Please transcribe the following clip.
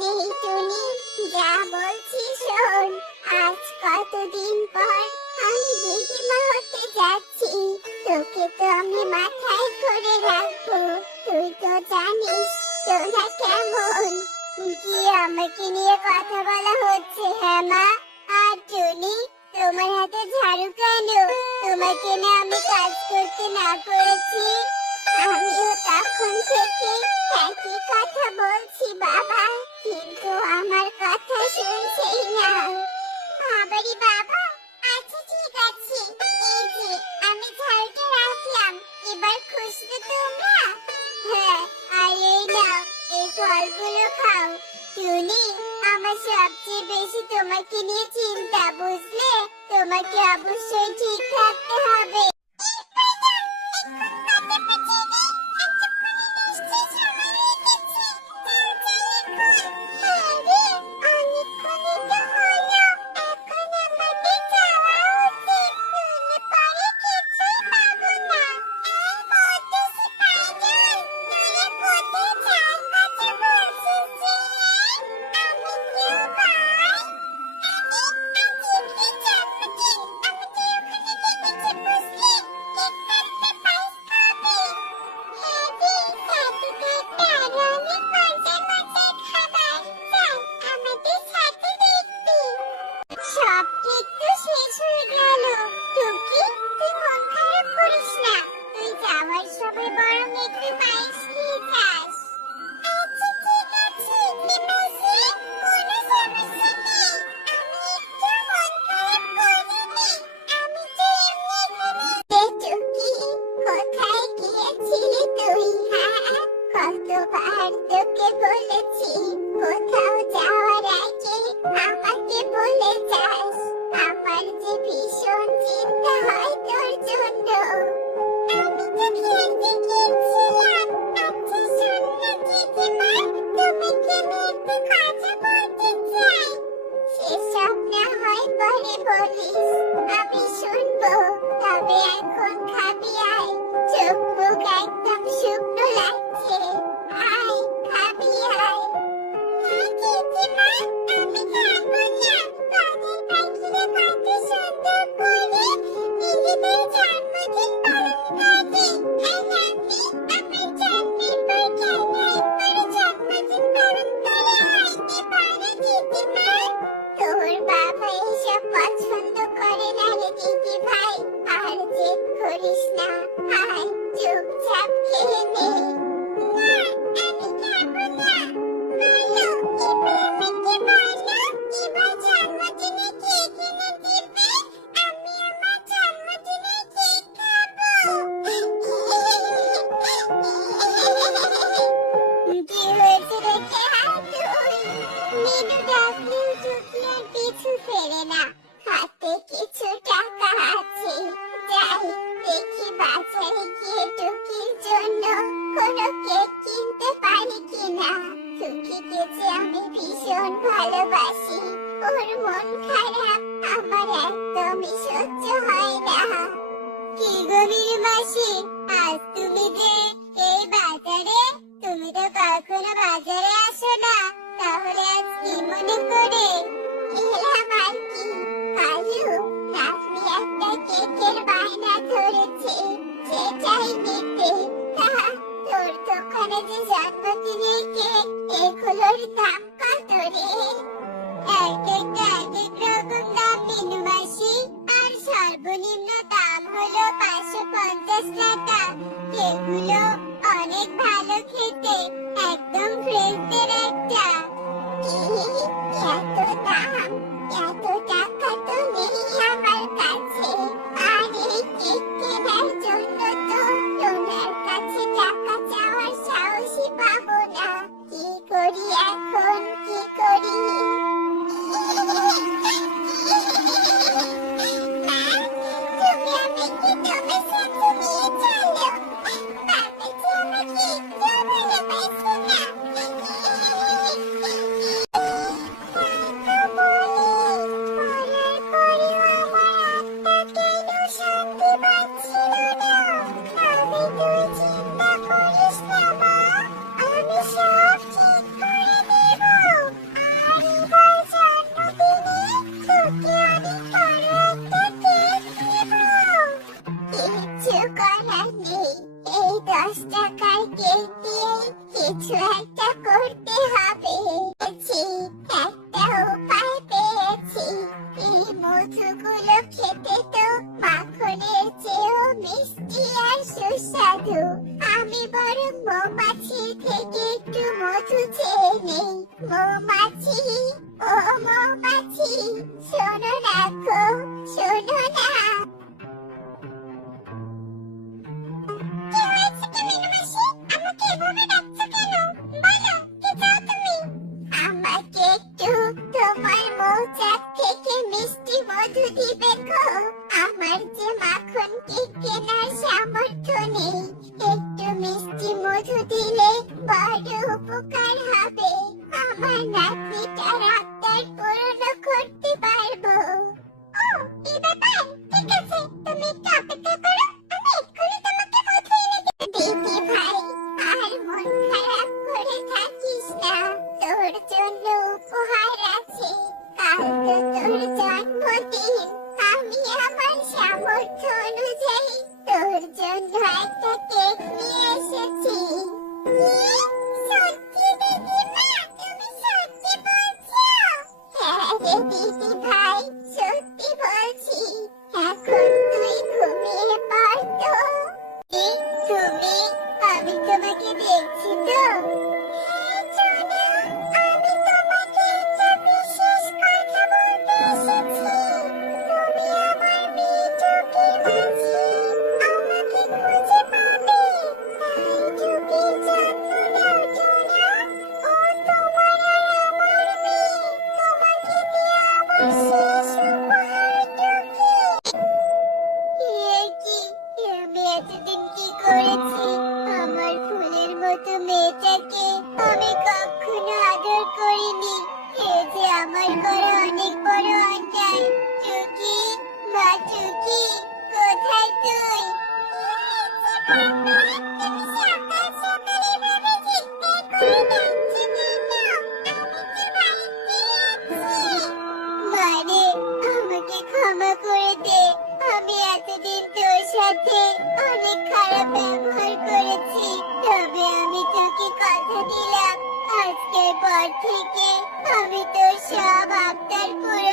নেই টুনি, যা বলছি শোন। আজ কতদিন পর আমি দিদিমা হতে যাচ্ছি। তোকে তো আমি মাথায় করে রাখবো। তুই তো জানিস তোরা কেমন। কি আমাকে নিয়ে কথা বলা হচ্ছে? হ্যাঁ মা। আর টুনি, তোমার হাতে ঝাড়ু কেন? তোমাকে না আমি কাজ করতে না করেছি? আমিও তখন থেকে একই কথা বলছি বাবা, কিন্তু আমার কথা শুনছেই না। বাবারি বাবা, আচ্ছা ঠিক আছে, এই যে আমি ঝাড়ুটা রাখলাম, এবার খুশি তো তোমরা? হ্যাঁ, আর এই নাও, এই ফলগুলো খাও। টুনি, আমার সবচেয়ে বেশি তোমাকে নিয়ে চিন্তা, বুঝলে? তোমাকে অবশ্যই ঠিক থাকতে হবে। কতবার তোকে বলেছি কোথাও যাওয়ার আগে আমাকে বলে যাস। আমার যে ভীষণ চিন্তা হয় তোর জন্য। আমি তো খেলতে গিয়েছিলাম। আচ্ছা শোনো দিদিমা, তোমাকে আমি একটু কথা বলতে চাই। সেসব না হয় পরে বলিস, আমি শুনবো। তবে এখন খাবি আয়, চোখ মুখ একদম শুকনো লাগছে। আয়, খাবি আয়। হ্যাঁ দিদিমা, আমি খাবো না। কাদের পাখিরা কত সুন্দর করে নিজেদের জন্মদিন পালন করে। আর আমি আমার জন্মের পর কেন একবারও জন্মদিন পালন করে হয়নি পারে দিদিমা? তোর বাবা এসব পছন্দ করে না রে দিদি ভাই। আর জেদ করিস না, আয় চুপচাপ খেয়ে নে। না, আমি খাবো না। বলো, এবার আমাকে বলো, এবার জন্মদিনে কে কিনে দিবে? আমি আমার জন্মদিনে কেক খাবো। কি হয়েছে রেখে তুই? মিনু ডাকলেও টুকি আর পিছু ফেরে না। হাতে কিছু টাকা আছে, যাই দেখি বাজারে গিয়ে টুকির জন্য কোনো কেক কিনতে পারি কিনা। টুকিকে যে আমি ভীষণ ভালোবাসি, ওর মন খারাপ আমার একদমই সহ্য হয় না। কি গো মিনু মাসি, আজ তুমি যে এই বাজারে? তুমি তো কখনো বাজারে আসো না, তাহলে আজ কি মনে করে এলাম আর কি? কালু, রাত্রি একটা কেকের বায়না ধরেছে, সেটাই নিতে। তা তোর দোকানে যে জন্মদিনের কেক, এগুলোর দাম কত রে? এক একটা এক এক রকম দাম মিনু মাসি, আর সর্বনিম্ন দাম হলো 550 টাকা। এগুলো অনেক ভালো খেতে, একদম ফ্রেশদের একটা। এত দাম, এত টাকা তো নেই আমার কাছে। আর এই কেক কেনার জন্য তো তোমার কাছে টাকা চাওয়ার সাহসই পাবো না। কি করি এখন, কি করি? তুমি আমাকে তোমার সাথে নিয়ে চলো। বাবা যে আমাকে একটু ভালোবাসে টাকার কেক দিয়ে কিছু একটা করতে হবে। একটা উপায় পেয়েছি। এই মধুগুলো খেতে তো মাখনের চেয়েও মিষ্টি আর সুস্বাদু। আমি বরং মৌমাছির থেকে একটু মধু চেয়ে নেই। মৌমাছি, ও মৌমাছি, শোনো না গো, শোনো না। কি হয়েছে কি মিনুমাসি? আমাকে এভাবে ডাকছো কেন? বলো, কি চাও তুমি? আমাকে একটু তোমার মৌচাক থেকে মিষ্টি মধু দিবে গো। আমার যে মাখন কেক কেনার সামর্থ্য নেই। একটু মিষ্টি মধু দিলে বড় উপকার হবে। আমার নাতনিটার আবদার পূরণ করতে পারবো। ও, এই ব্যাপার? ঠিক আছে, তুমি একটু অপেক্ষা করো, আমি এক্ষুনি তোমাকে মধু এনে দেব। দিদি ভাই, আর মন খারাপ করে থাকিস না। তোর জন্য উপহার আছে। কাল তো তোর জন্মদিন। আমি আমার সামর্থ্য অনুযায়ী তোর জন্য একটা কেক নিয়ে এসেছি। সত্যি দিদিমা, তুমি সত্যি বলছো? হ্যাঁ রে দিদি ভাই, সত্যি বলছি। এখন তুই ঘুমিয়ে পড় তো। এই তুমি, আমি তোমাকে দেখছি তো। হ্যাঁ সোনা, আমি তোমাকে একটা বিশেষ কথা বলতে এসেছি। তুমি আমার মেয়ে চোখের মাঝি। আমাকে খুঁজে পাবে। তাই চোখের যত্ন নাও সোনা। ও তোমার আর আমার মেয়ে। তোমাকে দিয়ে আমার শেষ উপহার টুকি। কি আমি এতদিন কি করেছি? আমার ফুলের মতো মেয়েটাকে আমি কখনো আদর করিনি। এ যে আমার করা অনেক বড় অন্যায়। টুকি, মা টুকি, কোথায় তুই? তুমি সকাল সকাল এভাবে চিৎকার করে ডাকছো কেন? আমি তো বাড়িতে আছি। মারে, আমাকে ক্ষমা করে দে। আমি এতদিন তোর সাথে অনেক খারাপ ব্যবহার করেছি। তবে আমি তোকে কথা দিলাম, আজকের পর থেকে আমি তোর সব আবদার পূরণ